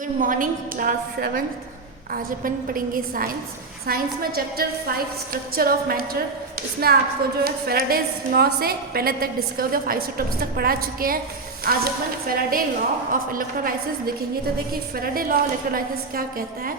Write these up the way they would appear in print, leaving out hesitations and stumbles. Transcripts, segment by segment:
Good morning class 7th। आज अपन पढ़ेंगे science में चैप्टर 5 स्ट्रक्चर ऑफ मैटर। इसमें आपको जो है फेराडेज लॉ से पहले तक डिस्कवरी ऑफ आइसोटोप्स तक पढ़ा चुके हैं। आज अपन फेराडे लॉ ऑफ इलेक्ट्रोलाइसिस देखेंगे। तो देखिए फेराडे लॉ ऑफ इलेक्ट्रोलाइसिस क्या कहता है।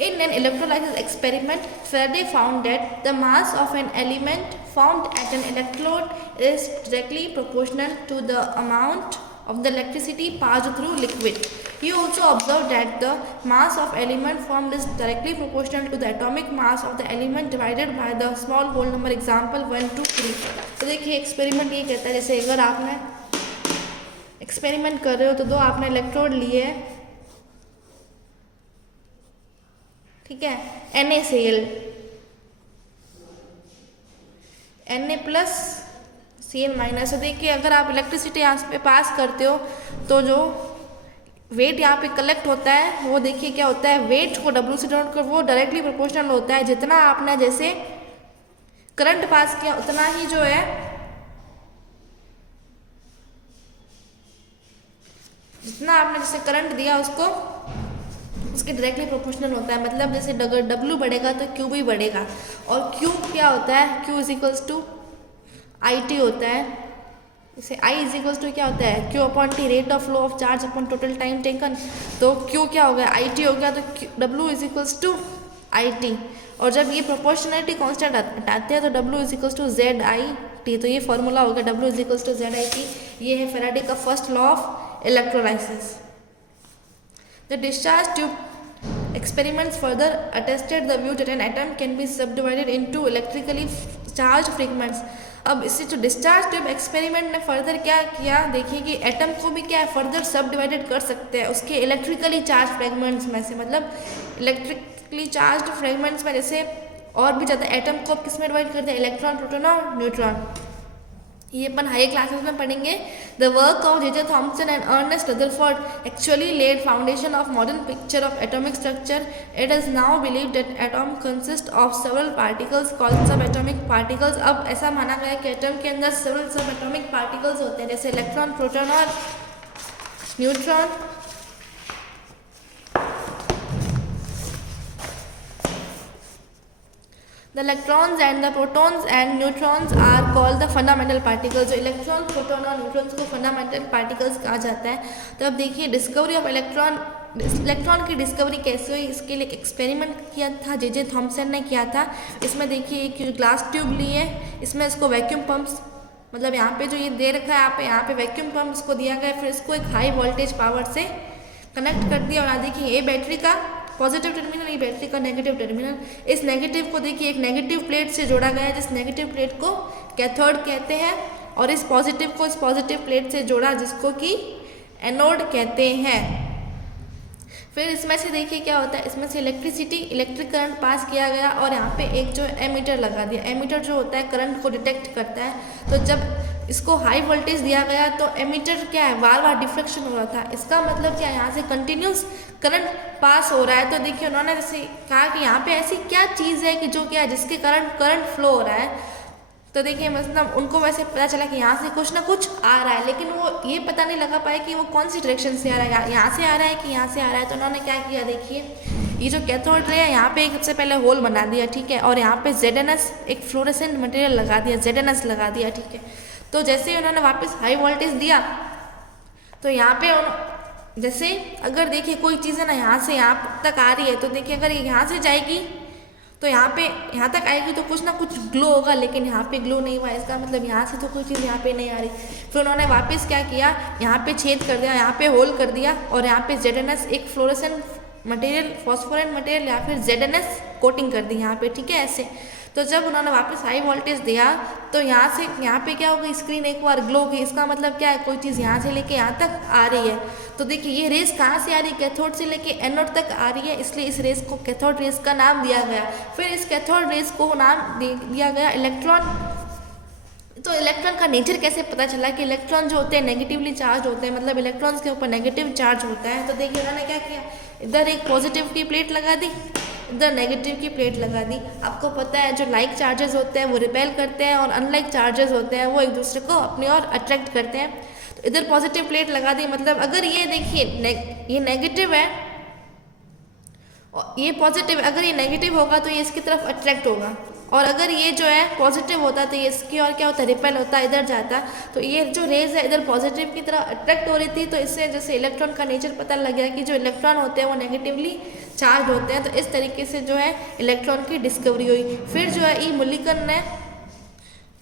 In an electrolysis experiment, Faraday found that the mass of an element found at an electrode is directly proportional to the amount of the electricity passed through liquid. He also observed that the mass of element formed is directly proportional to the atomic mass of the element divided by the small whole number. Example 1, 2, 3. तो देखिए experiment ये कहता है, जैसे अगर आपने experiment कर रहे हो तो दो आपने इलेक्ट्रोड लिए, ठीक है, NaCl, Na plus Cl minus. तो देखिए अगर आप इलेक्ट्रिसिटी यहाँ पे पास करते हो तो जो वेट यहाँ पे कलेक्ट होता है वो देखिए क्या होता है, वेट को W से डिनोट कर वो डायरेक्टली प्रोपोर्शनल होता है। जितना आपने जैसे करंट पास किया उतना ही जो है जितना आपने जैसे करंट दिया उसके डायरेक्टली प्रोपोर्शनल होता है। मतलब जैसे अगर W बढ़ेगा तो Q भी बढ़ेगा। और Q क्या होता है, Q is equals to IT होता है। जैसे I इज इक्वल्स टू क्या होता है, Q upon T, rate of flow of charge upon total time taken. तो Q क्या हो गया, IT हो गया, तो W is equals to IT। और जब ये प्रोपोर्शनलिटी कॉन्स्टेंट हटाते हैं तो W is equals to ZIT। तो ये फॉर्मूला हो गया W is equals to ZIT। ये है फेराडे का first law of electrolysis. The discharge tube experiments further attested the view that an atom can be subdivided into electrically charged fragments. अब इससे जो डिस्चार्ज ट्यूब एक्सपेरिमेंट ने further क्या किया, देखिए कि एटम को भी क्या है फर्दर सब डिवाइडेड कर सकते हैं उसके इलेक्ट्रिकली चार्ज फ्रेगमेंट्स में से। मतलब इलेक्ट्रिकली चार्ज फ्रेगमेंट्स में जैसे और भी ज़्यादा एटम को किस में डिवाइड करते हैं, इलेक्ट्रॉन, प्रोटॉन और न्यूट्रॉन। ये अपन हायर क्लासेस में पढ़ेंगे। The work of J.J. Thomson and Ernest Rutherford actually laid foundation of modern picture of atomic structure. It is now believe that atom consist of several particles called sub atomic particles. अब ऐसा माना गया कि atom के अंदर several सब atomic particles होते हैं, जैसे इलेक्ट्रॉन, प्रोटॉन और neutron. The electrons and the protons and neutrons are called the fundamental particles। जो इलेक्ट्रॉन, प्रोटॉन और न्यूट्रॉन्स को फंडामेंटल पार्टिकल्स कहा जाता है। तो अब देखिए डिस्कवरी ऑफ इलेक्ट्रॉन की डिस्कवरी कैसे हुई, इसके लिए एक एक्सपेरिमेंट किया था, J.J. थॉमसन ने किया था। इसमें देखिए एक ग्लास ट्यूब ली है, इसमें इसको वैक्यूम पंप्स, मतलब यहाँ पे जो ये दे रखा है यहाँ पे वैक्यूम पंप इसको दिया गया, फिर इसको एक हाई वोल्टेज पावर से कनेक्ट कर दिया। और यहाँ देखिए ये बैटरी का पॉजिटिव टर्मिनल, ये बैटरी का नेगेटिव टर्मिनल। इस नेगेटिव को देखिए एक नेगेटिव प्लेट से जोड़ा गया है, जिस नेगेटिव प्लेट को कैथोड कहते हैं, और इस पॉजिटिव को इस पॉजिटिव प्लेट से जोड़ा जिसको कि एनोड कहते हैं। फिर इसमें से देखिए क्या होता है, इसमें से इलेक्ट्रिक करंट पास किया गया और यहाँ पे एक जो एमीटर लगा दिया। एमीटर जो होता है करंट को डिटेक्ट करता है। तो जब इसको हाई वोल्टेज दिया गया तो एमीटर क्या है, बार बार डिफ्लेक्शन हो रहा था। इसका मतलब क्या है, यहाँ से कंटिन्यूस करंट पास हो रहा है। तो देखिए उन्होंने जैसे कहा कि यहाँ पे ऐसी क्या चीज़ है कि जो क्या है जिसके करंट फ्लो हो रहा है। तो देखिए मतलब उनको वैसे पता चला कि यहाँ से कुछ ना कुछ आ रहा है, लेकिन वो ये पता नहीं लगा पाए कि वो कौन सी डायरेक्शन से आ रहा है, यहाँ से आ रहा है कि यहाँ से आ रहा है। तो उन्होंने क्या किया, देखिए ये जो कैथोड रे है यहाँ पे एक सबसे पहले होल बना दिया, ठीक है, और यहाँ पे ZNS एक फ्लोरेसेंट मटेरियल लगा दिया, ZNS लगा दिया, ठीक है। तो जैसे ही उन्होंने वापस हाई वोल्टेज दिया तो यहाँ पे जैसे अगर देखिए कोई चीज़ है ना यहाँ से यहाँ तक आ रही है, तो देखिए अगर ये यहाँ से जाएगी तो यहाँ तक आएगी तो कुछ ना कुछ ग्लो होगा, लेकिन यहाँ पे ग्लो नहीं हुआ। इसका मतलब यहाँ से तो कोई चीज़ यहाँ पे नहीं आ रही। फिर उन्होंने वापस क्या किया, यहाँ पे छेद कर दिया, यहाँ पे होल कर दिया, और यहाँ पे ZNS एक फ्लोरेसेंट मटेरियल, फॉस्फोरेंट मटेरियल या फिर ZNS कोटिंग कर दी यहाँ पे, ठीक है, ऐसे। तो जब उन्होंने वापस हाई वोल्टेज दिया तो यहाँ पे क्या होगी, स्क्रीन एक बार ग्लो होगी। इसका मतलब क्या है, कोई चीज़ यहाँ से लेके यहाँ तक आ रही है। तो देखिए ये रेस कहाँ से आ रही है, कैथोड से लेके एनोड तक आ रही है, इसलिए इस रेस को कैथोड रेस का नाम दिया गया। फिर इस कैथोड रेस को नाम दिया गया इलेक्ट्रॉन। तो इलेक्ट्रॉन का नेचर कैसे पता चला कि इलेक्ट्रॉन जो होते हैं नेगेटिवली चार्ज होते हैं, मतलब इलेक्ट्रॉन्स के ऊपर नेगेटिव चार्ज होता है। तो देखिए उन्होंने क्या किया, इधर एक पॉजिटिव की प्लेट लगा दी, इधर नेगेटिव की प्लेट लगा दी। आपको पता है जो लाइक चार्जेस होते हैं वो रिपेल करते हैं और अनलाइक चार्जेस होते हैं वो एक दूसरे को अपनी ओर अट्रैक्ट करते हैं। तो इधर पॉजिटिव प्लेट लगा दी, मतलब अगर ये देखिए ये नेगेटिव है और ये पॉजिटिव, अगर ये नेगेटिव होगा तो ये इसकी तरफ अट्रैक्ट होगा, और अगर ये जो है पॉजिटिव होता तो ये इसकी और क्या होता है, रिपेल होता है, इधर जाता। तो ये जो रेज है इधर पॉजिटिव की तरफ अट्रैक्ट हो रही थी, तो इससे जैसे इलेक्ट्रॉन का नेचर पता लग गया कि जो इलेक्ट्रॉन होते हैं वो नेगेटिवली चार्ज होते हैं। तो इस तरीके से जो है इलेक्ट्रॉन की डिस्कवरी हुई। फिर जो है ई मुलिकन ने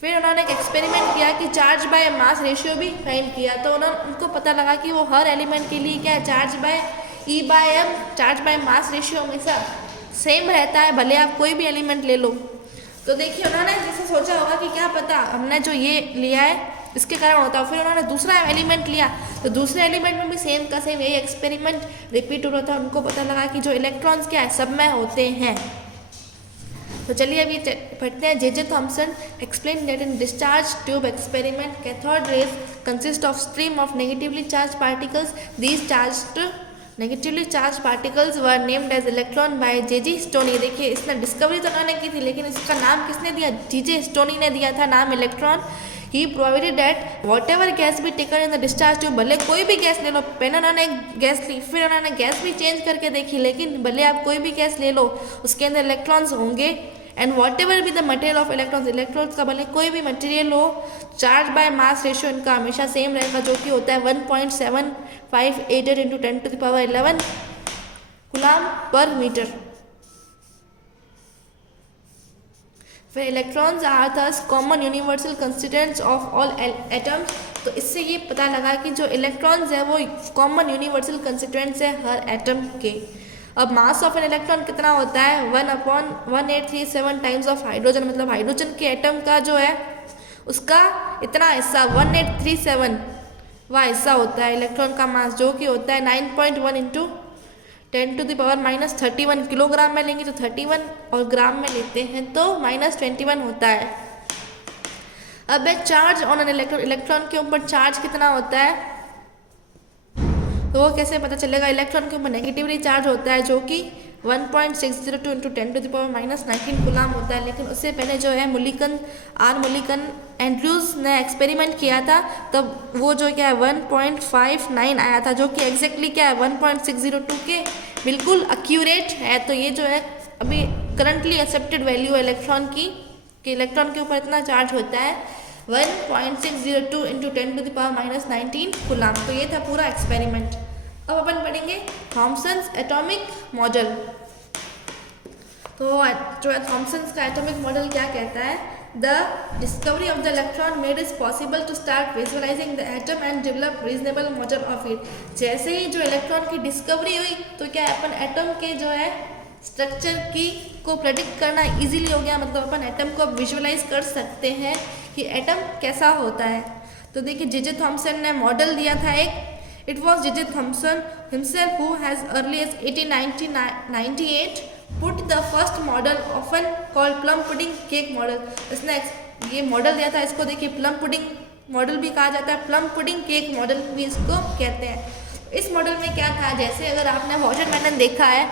फिर उन्होंने एक एक्सपेरिमेंट किया कि चार्ज बाय मास रेशियो भी फाइंड किया। तो उनको पता लगा कि वो हर एलिमेंट के लिए क्या है, charge by E by M, charge by mass ratio हमेशा सेम रहता है, भले आप कोई भी एलिमेंट ले लो। तो देखिए उन्होंने जैसे सोचा होगा कि क्या पता हमने जो ये लिया है इसके कारण होता है। फिर उन्होंने दूसरा एलिमेंट लिया, तो दूसरे एलिमेंट में भी सेम का सेम यही एक्सपेरिमेंट रिपीट हो रहा था। उनको पता लगा कि जो इलेक्ट्रॉन्स क्या है, सब में होते हैं। तो चलिए अभी पढ़ते हैं। J Thomson explain that in discharge tube experiment cathode rays consist of stream of negatively charge particles. These charged negatively charge particles were named as electron by J Stoney. देखिए इसने डिस्कवरी तो उन्होंने की थी, लेकिन इसका नाम किसने दिया, जे स्टोनी ने दिया था नाम electron. He provided that whatever gas be taken in the discharge tube, भले कोई भी गैस ले लो, पहले उन्होंने एक गैस ली, फिर उन्होंने गैस भी चेंज करके देखी, लेकिन भले आप कोई भी गैस ले लो उसके अंदर इलेक्ट्रॉन्स होंगे। एंड वॉट एवर भी the material of electrons, electrons का भले कोई भी मटेरियल हो, चार्ज बाय मास रेशियो इनका हमेशा सेम रहेगा, जो कि होता है 1.758 इंटू 10⁻11 कूलम पर मीटर। फिर electrons are thus common universal constituents of all atoms. तो इससे ये पता लगा कि जो इलेक्ट्रॉन्स है वो कॉमन यूनिवर्सल कंस्टिट्यूएंट्स है हर एटम के। अब मास ऑफ एन इलेक्ट्रॉन कितना होता है, 1/1837 टाइम्स ऑफ हाइड्रोजन, मतलब हाइड्रोजन के एटम का जो है उसका इतना हिस्सा 1837 वह हिस्सा होता है इलेक्ट्रॉन का मास, जो कि होता है 9.1 इंटू 10⁻31 किलोग्राम में लेंगे तो 31 और ग्राम में लेते हैं तो -21 होता है। अब एक charge on an electron, electron के ऊपर चार्ज कितना होता है तो वो कैसे पता चलेगा, इलेक्ट्रॉन के ऊपर नेगेटिवली चार्ज होता है जो कि 1.602 इंटू 10⁻19 कूलम होता है। लेकिन उससे पहले जो है मुलिकन एंड्रूज ने एक्सपेरिमेंट किया था, तब वो जो क्या है 1.59 आया था, जो कि एग्जैक्टली क्या है 1.602 के बिल्कुल एक्यूरेट है। तो ये जो है अभी करंटली एक्सेप्टेड वैल्यू है इलेक्ट्रॉन की, कि इलेक्ट्रॉन के ऊपर इतना चार्ज होता है 1.602 इंटू 10⁻19 कूलम। तो ये था पूरा एक्सपेरिमेंट। अब अपन पढ़ेंगे थॉमसन्स एटॉमिक मॉडल। तो जो है थॉमसन्स का एटॉमिक मॉडल क्या कहता है, the discovery of the electron made is possible to start visualizing the atom and develop reasonable model of it. जैसे ही जो इलेक्ट्रॉन की डिस्कवरी हुई तो क्या अपन एटम के जो है स्ट्रक्चर की को प्रेडिक्ट करना इजीली हो गया, मतलब अपन एटम को विजुअलाइज कर सकते हैं कि एटम कैसा होता है। तो देखिए जे थॉमसन ने मॉडल दिया था एक, It was J. Thomson himself who has early as 1898 put the first model often called plum pudding cake model। इसने ये मॉडल दिया था, इसको देखिए प्लम पुडिंग मॉडल भी कहा जाता है, प्लम पुडिंग केक मॉडल भी इसको कहते हैं। इस मॉडल में क्या था, जैसे अगर आपने वाटरमेलन देखा है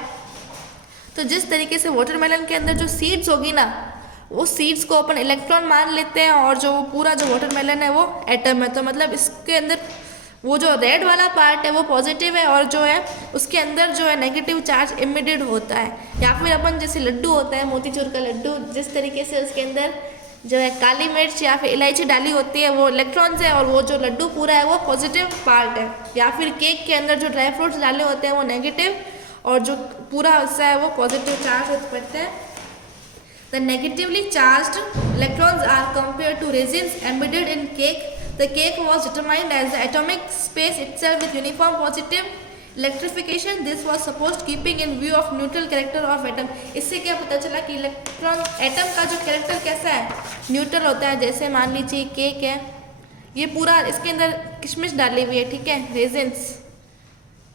तो जिस तरीके से वाटरमेलन के अंदर जो सीड्स होगी ना, वो सीड्स को अपन इलेक्ट्रॉन मान लेते हैं और जो पूरा जो वाटरमेलन है वो एटम है। तो मतलब इसके अंदर वो जो रेड वाला पार्ट है वो पॉजिटिव है और जो है उसके अंदर जो है नेगेटिव चार्ज इमिटेड होता है। या फिर अपन जैसे लड्डू होता है, मोतीचूर का लड्डू, जिस तरीके से उसके अंदर जो है काली मिर्च या फिर इलायची डाली होती है वो इलेक्ट्रॉन्स है, और वो जो लड्डू पूरा है वो पॉजिटिव पार्ट है। या फिर केक के अंदर जो ड्राई फ्रूट्स डाले होते हैं वो नेगेटिव और जो पूरा हिस्सा है वो पॉजिटिव चार्ज पड़ते हैं। The negatively charged electrons are compared to raisins embedded in cake. The cake was determined as the atomic space itself with uniform positive electrification. This was supposed keeping in view of neutral character of atom। इससे क्या पता चला कि electron atom का जो character कैसा है, neutral होता है। जैसे मान लीजिए केक है, ये पूरा इसके अंदर किशमिश डाली हुई है, ठीक है, रेजिन्स,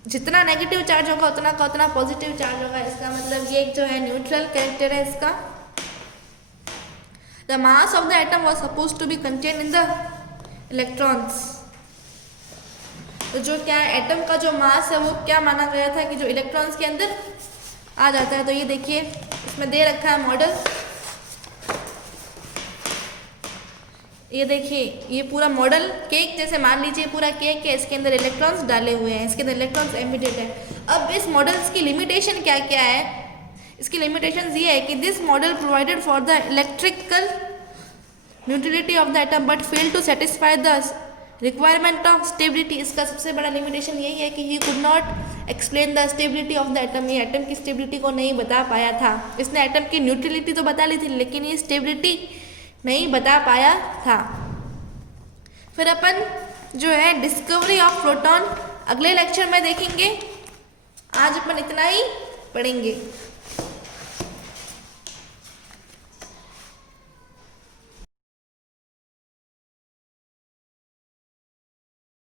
जितना नेगेटिव चार्ज होगा उतना का उतना पॉजिटिव चार्ज होगा। इसका मतलब ये जो है न्यूट्रल कैरेक्टर है इसका। The mass of the atom was supposed to be contained in the electrons. तो जो क्या है एटम का जो मास है वो क्या माना गया था कि जो इलेक्ट्रॉन्स के अंदर आ जाता है। तो ये देखिए इसमें दे रखा है मॉडल, ये देखिए ये पूरा मॉडल केक जैसे मान लीजिए पूरा केक है, इसके अंदर इलेक्ट्रॉन्स डाले हुए हैं, इसके अंदर इलेक्ट्रॉन्स एमिटेड है। अब इस मॉडल्स की लिमिटेशन क्या क्या है, इसकी लिमिटेशंस ये है कि this model provided for the electrical neutrality of the atom but fail to satisfy the requirement of stability. इसका सबसे बड़ा लिमिटेशन यही है कि he could not explain the stability of the atom. ये एटम की स्टेबिलिटी को नहीं बता पाया था। इसने एटम की न्यूट्रलिटी तो बता ली थी लेकिन ये स्टेबिलिटी नहीं बता पाया था। फिर अपन जो है डिस्कवरी ऑफ प्रोटॉन अगले लेक्चर में देखेंगे। आज अपन इतना ही पढ़ेंगे।